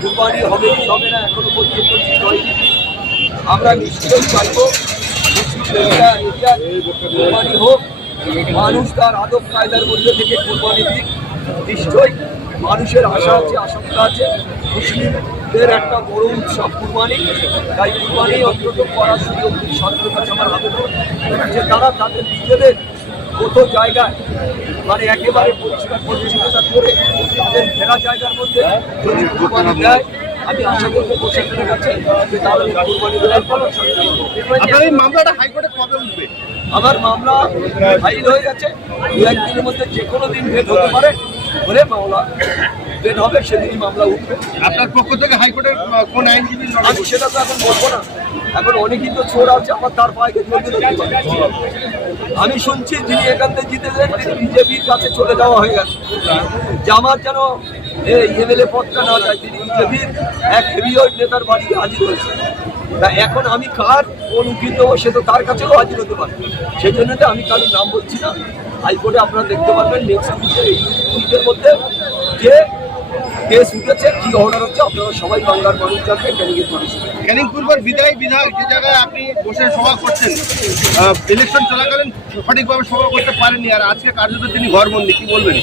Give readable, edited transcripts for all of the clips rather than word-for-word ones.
কুরবানি হবে কি হবে না এখনো পর্যন্ত ঠিক হয়নি। আমরা নিশ্চয়ই চাইবো কুরবানি হোক, মানুষ তার আদব কায়দার মধ্যে থেকে কুরবানি দিক। নিশ্চয়ই মানুষের আশা আছে, আশঙ্কা আছে, মুসলিমদের একটা বড় উৎসব কুরবানি, তাই কুরবানি অন্তত করার সুযোগ সরকারের কাছে আমার আবেদন যে তারা তাদের নিজেদের কত জায়গায় মানে একেবারে পরিষ্কার পরিচ্ছন্নতা করে তাদের ফেরা জায়গার মধ্যে যদি কুরবানি দেয়, আমি আশা করবো প্রশাসনের কাছে যে তাহলে কুরবানি দেওয়ার পালন। আপনার এই মামলাটা হাইকোর্টে কবে উঠবে? আমার মামলা ফাইল হয়ে গেছে, দু একদিনের মধ্যে যে কোনো দিন ভেট হতে পারে, বলে মামলা ভেট হবে, সেদিনই মামলা উঠবে। আপনার পক্ষ থেকে হাইকোর্টের কোন আইনজীবী? আমি সেটা তো এখন বলবো না, এখন অনেকই তো চোর আছে, আমার তার পায়ে চলতে দেখতে পারে। আমি শুনছি যিনি এখান থেকে জিতেছেন তিনি বিজেপির কাছে চলে যাওয়া হয়ে গেছে, যে আমার যেন এমএলএ পদটা না যায়, তিনি বিজেপির এক হেভিওয়েট নেতার বাড়িতে হাজির হয়েছে। তা এখন আমি কার কোন উকিল দেবো সে তো তার কাছেও হাজির হতে পারে, সেই জন্য তো আমি কারোর নাম বলছি না। হাইকোর্টে আপনারা দেখতে পারবেন নেক্সট উইকে, এই উইকের মধ্যে যে কেস উঠেছে, কি অর্ডার হচ্ছে, আপনারা সবাই বাংলার মানুষ জানবে, ক্যানিংয়ের মানুষ। ক্যানিং পূর্বের বিদায়ী বিধায়ক যে জায়গায় আপনি বসে সভা করছেন, ইলেকশন চলাকালীন সঠিকভাবে সভা করতে পারেননি, আর আজকে কার্যত তিনি ঘরবন্দি, কি বলবেন?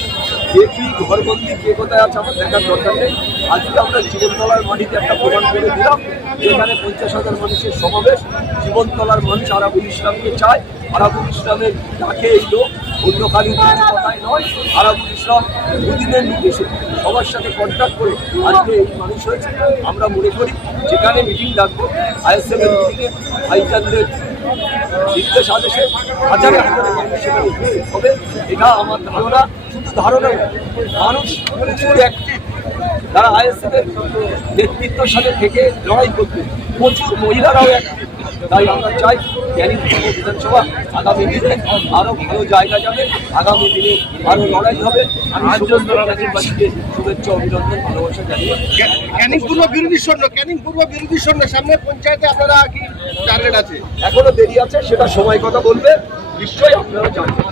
কে কি ঘরবন্দি, কে কোথায় আছে আমার দেখার দরকার নেই। আজকে আমরা জীবনতলার মাটিতে একটা প্রমাণ করে দিলাম, যেখানে 50,000 মানুষের সমাবেশ। জীবনতলার মানুষ আরাবুল ইসলামকে চায়, আরাবুল ইসলামের ডাকে এই লোক, অন্য কালীর কিছু কথাই নয়। আরাবুল ইসলাম দুদিনের নির্দেশে সবার সাথে কন্ট্যাক্ট করে আজকে এই মানুষ হয়েছে। আমরা মনে করি যেখানে মিটিং ডাকবো, আইএসএফের মিটিংয়ে ভাইজানদের নির্দেশ আদেশে হাজারে হাজারে মানুষ সেখানে উপস্থিত হবে। এটা আমার ধারণা, শুধু ধারণা নয়, মানুষ প্রচুর অ্যাক্টিভ, তারা আইএসএফের নেতৃত্বের সাথে থেকে লড়াই করবে, প্রচুর মহিলারাও অ্যাক্টিভ। তাই আমরা চাই ক্যানিং বিধানসভা আগামী দিনে আরও ভালো জায়গা যাবে, আগামী দিনে আরও লড়াই হবে। আমি সমস্ত রাজ্যবাসীকে শুভেচ্ছা, অভিনন্দন, ভালোবাসা জানিয়ে ক্যানিং পূর্ব বিরোধী শূন্য, ক্যানিং পূর্ব বিরোধী শূন্য সামনে পঞ্চায়েতে আপনারা কি টার্গেট আছে? এখনো দেরি আছে, সেটা সময় কথা বলবে, নিশ্চয়ই আপনারা জানবেন।